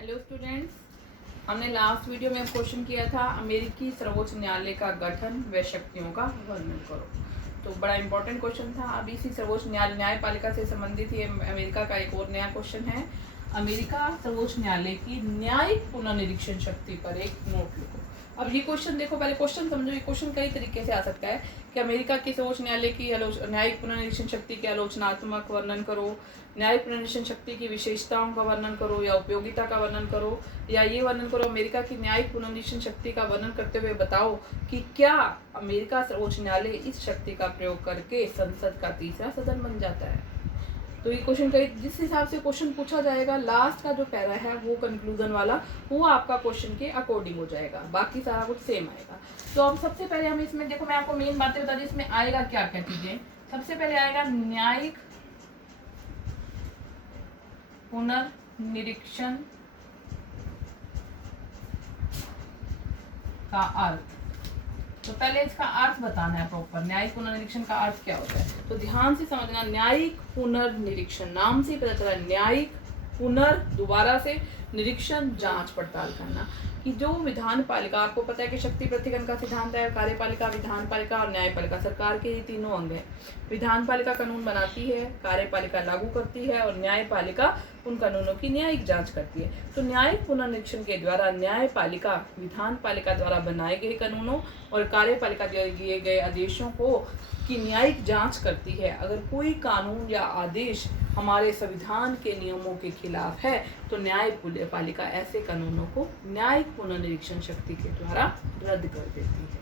Hello students, हमने last video में question किया था अमेरिकी सर्वोच्च न्यायालय का गठन व शक्तियों का वर्णन करो। तो बड़ा इंपॉर्टेंट क्वेश्चन था। अब इसी सर्वोच्च न्यायपालिका से संबंधित ही अमेरिका का एक और नया क्वेश्चन है। अमेरिका सर्वोच्च न्यायालय की न्यायिक पुनर्निरीक्षण शक्ति पर एक नोट लिखो। अब ये क्वेश्चन देखो, पहले क्वेश्चन समझो। ये क्वेश्चन कई तरीके से आ सकता है कि अमेरिका की सर्वोच्च न्यायालय की न्यायिक पुनर्निरीक्षण शक्ति के आलोचनात्मक वर्णन करो, न्यायिक पुनर्निरीक्षण शक्ति की विशेषताओं का वर्णन करो, या उपयोगिता का वर्णन करो, या ये वर्णन करो अमेरिका की न्यायिक पुनर्निरीक्षण शक्ति का वर्णन करते हुए बताओ कि क्या अमेरिका सर्वोच्च न्यायालय इस शक्ति का प्रयोग करके संसद का तीसरा सदन बन जाता है। तो ये क्वेश्चन कई जिस हिसाब से क्वेश्चन पूछा जाएगा, लास्ट का जो पैरा है वो कंक्लूजन वाला, वो आपका क्वेश्चन के अकॉर्डिंग हो जाएगा, बाकी सारा कुछ सेम आएगा। तो अब सबसे पहले हम इसमें देखो, मैं आपको मेन बातें बता दी इसमें आएगा क्या क्या चीजें। सबसे पहले आएगा न्यायिक पुनर्निरीक्षण का अर्थ। तो पहले इसका अर्थ बताना है प्रॉपर, न्यायिक पुनर्निरीक्षण का अर्थ क्या होता है। तो ध्यान से समझना, न्यायिक पुनर्निरीक्षण नाम से पता चला, न्यायिक दोबारा से निरीक्षण, जांच पड़ताल करना कि जो विधान पालिका, आपको पता है कि शक्ति प्रतिगण का सिद्धांत है, कार्यपालिका, विधान पालिका और न्यायपालिका, सरकार के ये तीनों अंग हैं। विधान पालिका कानून बनाती है, कार्यपालिका लागू करती है और न्यायपालिका उन कानूनों की न्यायिक जांच करती है। तो न्यायिक पुनर्निरीक्षण के द्वारा न्यायपालिका विधान पालिका द्वारा बनाए गए कानूनों और कार्यपालिका द्वारा दिए गए आदेशों को की न्यायिक जांच करती है। अगर कोई कानून या आदेश हमारे संविधान के नियमों के खिलाफ है तो न्यायपालिका ऐसे कानूनों को न्यायिक पुनर्निरीक्षण शक्ति के द्वारा रद्द कर देती है।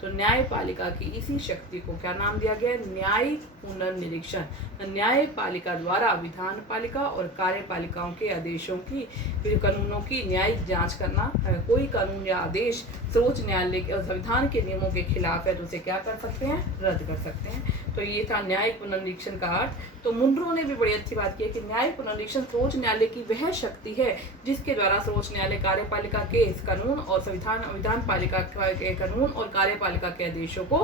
तो न्यायपालिका की इसी शक्ति को क्या नाम दिया गया? न्यायिक पुनर्निरीक्षण। न्यायपालिका द्वारा विधान पालिका और कार्यपालिकाओं के आदेशों की, कानूनों की न्यायिक जांच करना। कोई कानून या आदेश सर्वोच्च न्यायालय के संविधान के नियमों के खिलाफ है तो उसे क्या कर सकते हैं? रद्द कर सकते हैं। तो ये था न्यायिक पुनर्निरीक्षण का अर्थ। तो मुंड्रो ने भी बड़ी अच्छी बात की है कि न्यायिक पुनर्निरीक्षण सर्वोच्च न्यायालय की वह शक्ति है जिसके द्वारा सर्वोच्च न्यायालय कार्यपालिका के कानून और विधान पालिका के कानून और कार्यपालिका के आदेशों को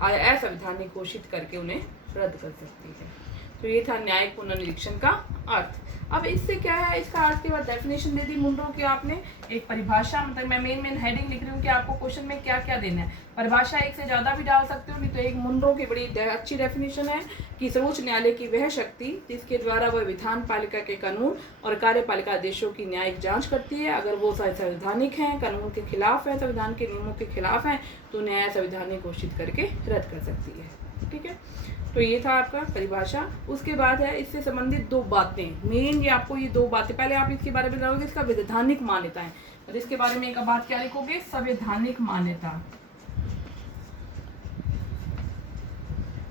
असंवैधानिक घोषित करके उन्हें रद्द कर सकती है। तो ये था न्यायिक पुनर्निरीक्षण का अर्थ। अब इससे क्या है, इसका अर्थ के बाद डेफिनेशन दे दी मुंड्रो की आपने, एक परिभाषा, मतलब मैं मेन हेडिंग लिख रही हूँ कि आपको क्वेश्चन में क्या क्या देना है। परिभाषा एक से ज़्यादा भी डाल सकते हो, नहीं तो एक मुंड्रो की बड़ी अच्छी डेफिनेशन है कि सर्वोच्च न्यायालय की वह शक्ति जिसके द्वारा वह विधान पालिका के कानून और कार्यपालिका आदेशों की न्यायिक जांच करती है। अगर वो संवैधानिक हैं, कानून के खिलाफ है, संविधान के नियमों के खिलाफ हैं, तो न्याय संवैधानिक घोषित करके रद्द कर सकती है। ठीक है, तो ये था आपका परिभाषा। उसके बाद है इससे संबंधित दो बातें, मेन ये आपको ये दो बातें, पहले आप इसके बारे में जानोगे इसका वैधानिक मान्यताएं, और इसके बारे में एक बात क्या लिखोगे? संवैधानिक मान्यता।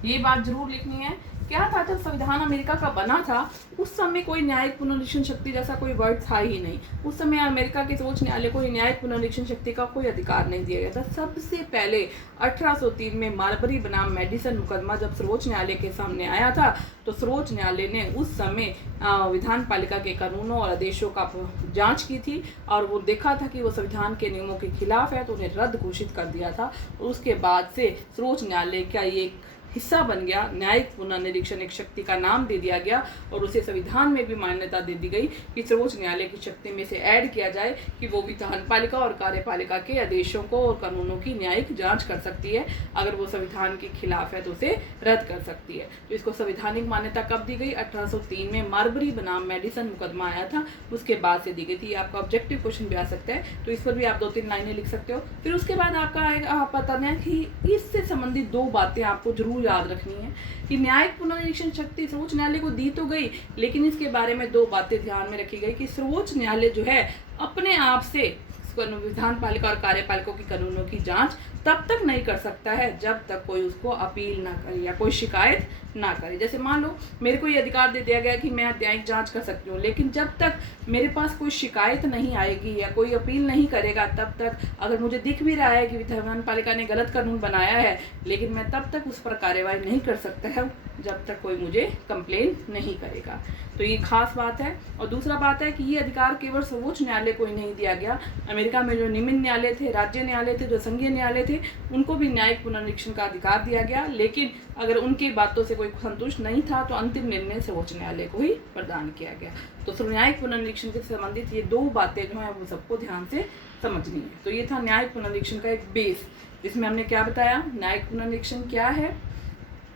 ये बात जरूर लिखनी है। क्या था, जब संविधान अमेरिका का बना था उस समय कोई न्यायिक पुनर्निरीक्षण शक्ति जैसा कोई वर्ड था ही नहीं। उस समय अमेरिका के सर्वोच्च न्यायालय को न्यायिक पुनर्निरीक्षण शक्ति का कोई अधिकार नहीं दिया गया था। सबसे पहले 1803 में मार्बरी बनाम मेडिसन मुकदमा जब सर्वोच्च न्यायालय के सामने आया था तो सर्वोच्च न्यायालय ने उस समय विधान पालिका के कानूनों और आदेशों का जांच की थी और वो देखा था कि वो संविधान के नियमों के खिलाफ है तो उन्हें रद्द घोषित कर दिया था। और उसके बाद से सर्वोच्च न्यायालय का ये हिस्सा बन गया, न्यायिक पुनर्निरीक्षण एक शक्ति का नाम दे दिया गया और उसे संविधान में भी मान्यता दे दी गई कि सर्वोच्च न्यायालय की शक्ति में से ऐड किया जाए कि वो विधान पालिका और कार्यपालिका के आदेशों को और कानूनों की न्यायिक जांच कर सकती है। अगर वो संविधान के खिलाफ है तो उसे रद्द कर सकती है। तो इसको संवैधानिक मान्यता कब दी गई? 1803 में मार्बरी बनाम मेडिसन मुकदमा आया था, उसके बाद से दी गई थी। आपका ऑब्जेक्टिव क्वेश्चन भी आ सकता है, तो इस पर भी आप 2-3 लाइनें लिख सकते हो। फिर उसके बाद आपका आएगा बताना है कि इससे संबंधित दो बातें आपको जरूर याद रखनी है कि न्यायिक पुनर्निरीक्षण शक्ति सर्वोच्च न्यायालय को दी तो गई, लेकिन इसके बारे में दो बातें ध्यान में रखी गई कि सर्वोच्च न्यायालय जो है अपने आप से विधान पालिका और कार्यपालिका की कानूनों की जांच तब तक नहीं कर सकता है जब तक कोई उसको अपील ना करे या कोई शिकायत ना करे। जैसे मान लो मेरे को ये अधिकार दे दिया गया कि मैं न्यायिक जांच कर सकती हूँ, लेकिन जब तक मेरे पास कोई शिकायत नहीं आएगी या कोई अपील नहीं करेगा, तब तक अगर मुझे दिख भी रहा है कि विधान पालिका ने गलत कानून बनाया है, लेकिन मैं तब तक उस पर कार्यवाही नहीं कर सकता है, जब तक कोई मुझे कंप्लेन नहीं करेगा। तो ये खास बात है। और दूसरा बात है कि ये अधिकार केवल सर्वोच्च न्यायालय को ही नहीं दिया गया। अमेरिका में जो निम्न न्यायालय थे, राज्य न्यायालय थे, जो संघीय न्यायालय थे, उनको भी न्यायिक पुनर्निरीक्षण का अधिकार दिया गया। लेकिन अगर उनकी बातों से कोई संतुष्ट नहीं था तो अंतिम निर्णय सर्वोच्च न्यायालय को ही प्रदान किया गया। तो न्यायिक पुनर्निरीक्षण से संबंधित ये 2 बातें जो हैं वो सबको ध्यान से समझनी है। तो ये था न्यायिक पुनर्निरीक्षण का एक बेस, जिसमें हमने क्या बताया, न्यायिक पुनर्निरीक्षण क्या है,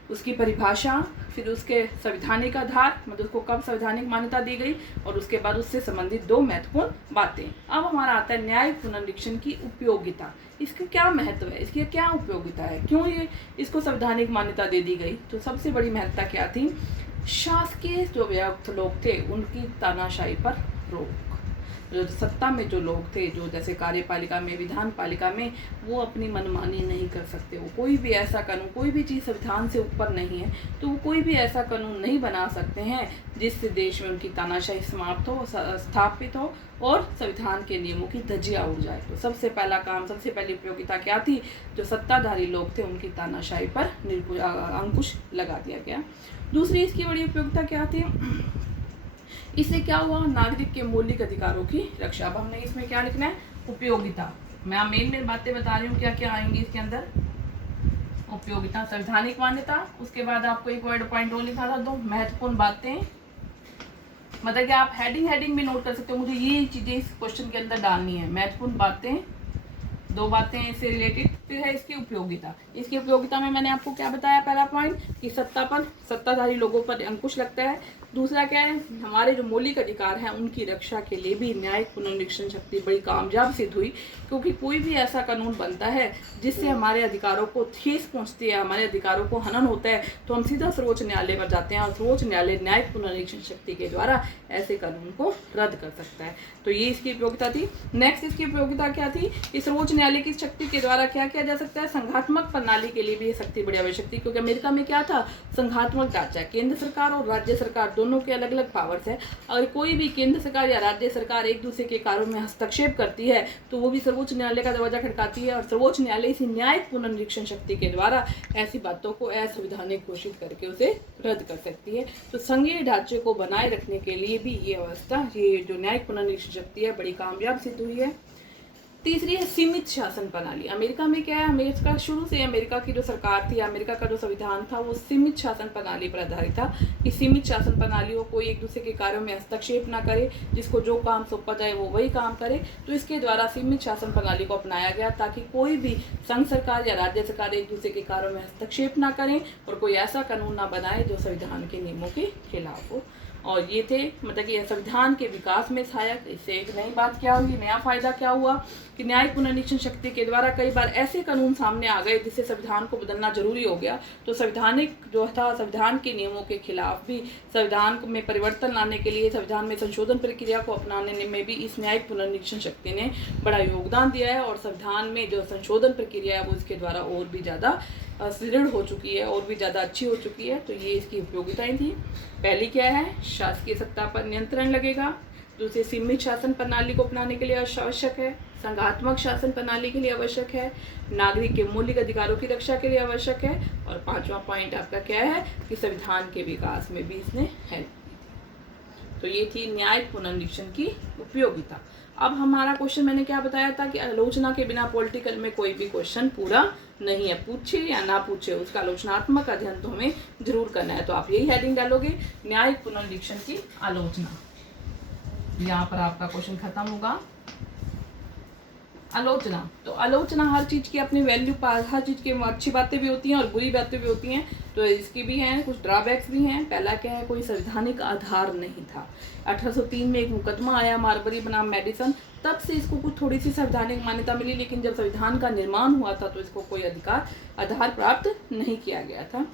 उसकी परिभाषा, फिर उसके संवैधानिक आधार, मतलब उसको कब संवैधानिक मान्यता दी गई, और उसके बाद उससे संबंधित 2 महत्वपूर्ण बातें। अब हमारा आता है न्यायिक पुनर्निरीक्षण की उपयोगिता। इसका क्या महत्व है, इसकी क्या उपयोगिता है, क्यों ये इसको संवैधानिक मान्यता दे दी गई। तो सबसे बड़ी महत्ता क्या थी, शासकीय जो व्यक्त लोग थे उनकी तानाशाही पर रोक। जो सत्ता में जो लोग थे, जो जैसे कार्यपालिका में, विधान पालिका में, वो अपनी मनमानी नहीं कर सकते। वो कोई भी ऐसा कानून, कोई भी चीज़ संविधान से ऊपर नहीं है, तो वो कोई भी ऐसा कानून नहीं बना सकते हैं जिससे देश में उनकी तानाशाही समाप्त हो, स्थापित हो और संविधान के नियमों की धज्जियां उड़ जाए। तो सबसे पहला काम, सबसे पहली उपयोगिता क्या थी, जो सत्ताधारी लोग थे उनकी तानाशाही पर अंकुश लगा दिया गया। दूसरी इसकी बड़ी उपयोगिता क्या थी, इससे क्या हुआ, नागरिक के मौलिक अधिकारों की रक्षा। अब हमने इसमें क्या लिखना है, उपयोगिता। मैं मेन बातें बता रही हूँ, क्या क्या आएंगी इसके अंदर। उपयोगिता, संवैधानिक मान्यता, उसके बाद आपको एक वर्ड पॉइंट और लिखा था, 2 महत्वपूर्ण बातें। मतलब कि आप हेडिंग भी नोट कर सकते हो, मुझे ये चीजें इस क्वेश्चन के अंदर डालनी है। महत्वपूर्ण बातें, 2 बातें इससे रिलेटेड। फिर है इसकी उपयोगिता। इसकी उपयोगिता में मैंने आपको क्या बताया, पहला पॉइंट कि सत्ताधारी लोगों पर अंकुश लगता है। दूसरा क्या है, हमारे जो मौलिक अधिकार हैं उनकी रक्षा के लिए भी न्यायिक पुनर्निरीक्षण शक्ति बड़ी कामयाब सिद्ध हुई, क्योंकि कोई भी ऐसा कानून बनता है जिससे हमारे अधिकारों को ठेस पहुंचती है, हमारे अधिकारों को हनन होता है, तो हम सीधा सर्वोच्च न्यायालय पर जाते हैं और सर्वोच्च न्यायालय न्यायिक पुनर्निरीक्षण शक्ति के द्वारा ऐसे कानून को रद्द कर सकता है। तो ये इसकी उपयोगिता थी। नेक्स्ट इसकी उपयोगिता क्या थी, कि सर्वोच्च न्यायालय की शक्ति के द्वारा क्या किया जा सकता है, संघात्मक प्रणाली के लिए भी ये शक्ति बड़ी आवश्यक थी, क्योंकि अमेरिका में क्या था, संघात्मक ढांचा, केंद्र सरकार और राज्य सरकार दोनों के अलग अलग पावर्स है। अगर कोई भी केंद्र सरकार या राज्य सरकार एक दूसरे के कार्यों में हस्तक्षेप करती है तो वो भी सर्वोच्च न्यायालय का दरवाजा खटकाती है, और सर्वोच्च न्यायालय इसी न्यायिक पुनर्निरीक्षण शक्ति के द्वारा ऐसी बातों को असंवैधानिक घोषित करके उसे रद्द कर सकती है। तो संघीय ढांचे को बनाए रखने के लिए भी ये अवस्था, ये जो न्यायिक पुनर्निरीक्षण शक्ति है, बड़ी कामयाब सिद्ध हुई है। तीसरी है सीमित शासन प्रणाली। अमेरिका में क्या है, अमेरिका शुरू से, अमेरिका की जो सरकार थी, अमेरिका का जो संविधान था, वो सीमित शासन प्रणाली पर आधारित था। कि सीमित शासन प्रणाली हो, कोई एक दूसरे के कार्यों में हस्तक्षेप ना करे, जिसको जो काम सौंपा जाए वो वही काम करे। तो इसके द्वारा सीमित शासन प्रणाली को अपनाया गया, ताकि कोई भी संघ सरकार या राज्य सरकार एक दूसरे के कार्यों में हस्तक्षेप ना करें और कोई ऐसा कानून ना बनाए जो संविधान के नियमों के खिलाफ हो। और ये थे, मतलब कि संविधान के विकास में सहायक। इससे एक नई बात क्या हुई, नया फायदा क्या हुआ, कि न्यायिक पुनर्निरीक्षण शक्ति के द्वारा कई बार ऐसे कानून सामने आ गए जिससे संविधान को बदलना जरूरी हो गया। तो संवैधानिक जो था, संविधान के नियमों के खिलाफ भी संविधान में परिवर्तन लाने के लिए, संविधान में संशोधन प्रक्रिया को अपनाने में भी इस न्यायिक पुनर्निरीक्षण शक्ति ने बड़ा योगदान दिया है। और संविधान में जो संशोधन प्रक्रिया है वो इसके द्वारा और भी ज़्यादा सुदृढ़ हो चुकी है, और भी ज़्यादा अच्छी हो चुकी है। तो ये इसकी उपयोगिताएं थी। पहली क्या है, शासकीय सत्ता पर नियंत्रण लगेगा। दूसरी, सीमित शासन प्रणाली को अपनाने के लिए आवश्यक है। संघात्मक शासन प्रणाली के लिए आवश्यक है। नागरिक के मौलिक अधिकारों की रक्षा के लिए आवश्यक है। और 5वां पॉइंट आपका क्या है, कि संविधान के विकास में भी इसने हेल्प की। तो ये थी न्यायिक पुनर्निरीक्षण की उपयोगिता। अब हमारा क्वेश्चन, मैंने क्या बताया था कि आलोचना के बिना पॉलिटिकल में कोई भी क्वेश्चन पूरा नहीं है, पूछे या ना पूछे, उसका आलोचनात्मक अध्ययन तो हमें जरूर करना है। तो आप यही हेडिंग डालोगे, न्यायिक पुनर्निरीक्षण की आलोचना। यहाँ पर आपका क्वेश्चन खत्म होगा। आलोचना, तो आलोचना हर चीज़ की अपनी वैल्यू, हर चीज़ की अच्छी बातें भी होती हैं और बुरी बातें भी होती हैं। तो इसकी भी हैं, कुछ ड्रॉबैक्स भी हैं। पहला क्या है, कोई संवैधानिक आधार नहीं था। 1803 में एक मुकदमा आया मार्बरी बनाम मेडिसन, तब से इसको कुछ थोड़ी सी संवैधानिक मान्यता मिली, लेकिन जब संविधान का निर्माण हुआ था तो इसको कोई आधार प्राप्त नहीं किया गया था।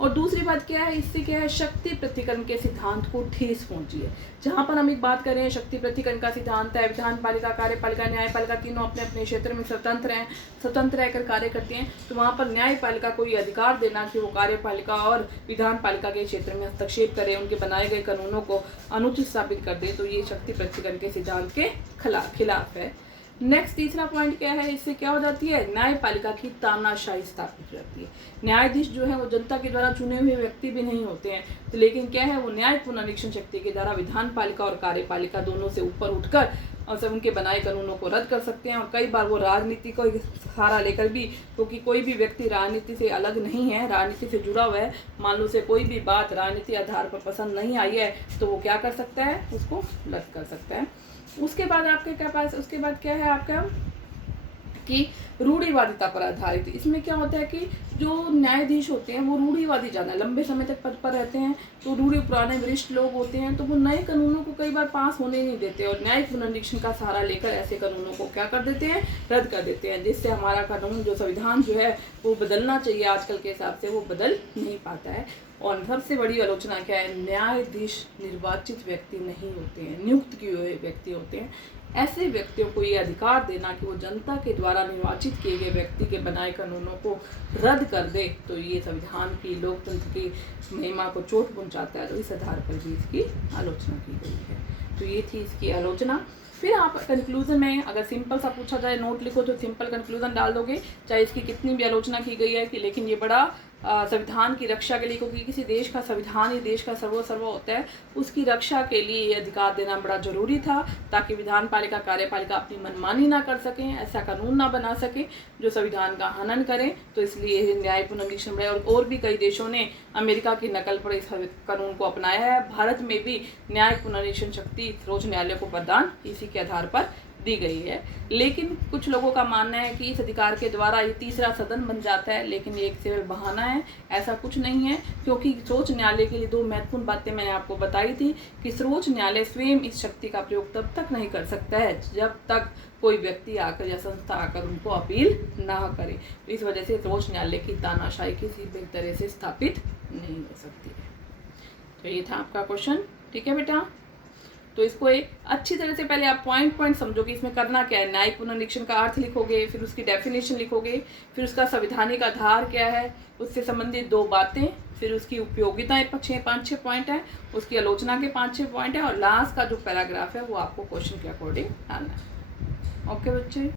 और दूसरी बात क्या है, इससे क्या है, शक्ति पृथक्करण के सिद्धांत को ठेस पहुंची है। जहाँ पर हम एक बात करें, शक्ति पृथक्करण का सिद्धांत है, विधान पालिका, कार्यपालिका, न्यायपालिका तीनों अपने अपने क्षेत्र में स्वतंत्र रहकर कार्य करती हैं। तो वहाँ पर न्यायपालिका को ये अधिकार देना कि वो कार्यपालिका और विधान पालिका के क्षेत्र में हस्तक्षेप करे, उनके बनाए गए कानूनों को अनुचित साबित कर दे, तो ये शक्ति पृथक्करण के सिद्धांत के खिलाफ है। नेक्स्ट तीसरा पॉइंट क्या है, इससे क्या हो जाती है, न्यायपालिका की तानाशाही स्थापित हो जाती है। न्यायाधीश जो है वो जनता के द्वारा चुने हुए व्यक्ति भी नहीं होते हैं, तो लेकिन क्या है, वो न्याय पुनरीक्षण शक्ति के द्वारा विधान पालिका और कार्यपालिका दोनों से ऊपर उठकर और सब उनके बनाए कानूनों को रद्द कर सकते हैं। और कई बार वो राजनीति को सहारा लेकर भी, क्योंकि कोई भी व्यक्ति राजनीति से अलग नहीं है, राजनीति से जुड़ा हुआ है, मान लो उसे कोई भी बात राजनीति आधार पर पसंद नहीं आई है तो वो क्या कर सकता है, उसको रद्द कर सकता है। उसके बाद आपके क्या पास, उसके बाद क्या है आपका कि रूढ़िवादिता पर आधारित। इसमें क्या होता है कि जो न्यायाधीश होते हैं वो रूढ़िवादी ज़्यादा लंबे समय तक पद पर रहते हैं, तो पुराने वरिष्ठ लोग होते हैं, तो वो नए कानूनों को कई बार पास होने नहीं देते और न्यायिक पुनरीक्षण का सहारा लेकर ऐसे कानूनों को क्या कर देते हैं, रद्द कर देते हैं, जिससे हमारा कानून जो संविधान जो है वो बदलना चाहिए आजकल के हिसाब से वो बदल नहीं पाता है। और सबसे बड़ी आलोचना क्या है, न्यायाधीश निर्वाचित व्यक्ति नहीं होते हैं, नियुक्त किए हुए व्यक्ति होते हैं। ऐसे व्यक्तियों को ये अधिकार देना कि वो जनता के द्वारा निर्वाचित किए गए व्यक्ति के बनाए कानूनों को रद्द कर दे, तो ये संविधान की, लोकतंत्र की महिमा को चोट पहुंचाता है। तो इस आधार पर भी इसकी आलोचना की गई है। तो ये थी इसकी आलोचना। फिर आप कंक्लूजन में अगर सिंपल सा पूछा जाए नोट लिखो तो सिंपल कंक्लूजन डाल दोगे, चाहे इसकी कितनी भी आलोचना की गई है कि लेकिन ये बड़ा संविधान की रक्षा के लिए, क्योंकि किसी देश का संविधान ही देश का सर्वोच्च होता है, उसकी रक्षा के लिए ये अधिकार देना बड़ा जरूरी था, ताकि विधान पालिका कार्यपालिका अपनी मनमानी ना कर सकें, ऐसा कानून ना बना सकें जो संविधान का हनन करें। तो इसलिए न्याय पुनरीक्षण बढ़े और भी कई देशों ने अमेरिका की नकल पर इस कानून को अपनाया है। भारत में भी न्याय पुनरीक्षण शक्ति सर्वोच्च न्यायालय को प्रदान इसी के आधार पर दी गई है। लेकिन कुछ लोगों का मानना है कि इस अधिकार के द्वारा ये तीसरा सदन बन जाता है, लेकिन ये एक सिर्फ बहाना है, ऐसा कुछ नहीं है। क्योंकि सर्वोच्च न्यायालय के लिए दो महत्वपूर्ण बातें मैंने आपको बताई थी कि सर्वोच्च न्यायालय स्वयं इस शक्ति का प्रयोग तब तक नहीं कर सकता है जब तक कोई व्यक्ति आकर या संस्था आकर उनको अपील ना करे। तो इस वजह से सर्वोच्च न्यायालय की तानाशाही किसी भी तरह से स्थापित नहीं हो सकती है। तो ये था आपका क्वेश्चन, ठीक है बेटा। तो इसको एक अच्छी तरह से पहले आप पॉइंट समझोगे इसमें करना क्या है। न्यायिक पुनरीक्षण का अर्थ लिखोगे, फिर उसकी डेफिनेशन लिखोगे, फिर उसका संवैधानिक आधार क्या है, उससे संबंधित 2 बातें, फिर उसकी उपयोगिताएं 5-6 पॉइंट है, उसकी आलोचना के 5-6 पॉइंट है, और लास्ट का जो पैराग्राफ है वो आपको क्वेश्चन के अकॉर्डिंग डालना है। ओके बच्चे।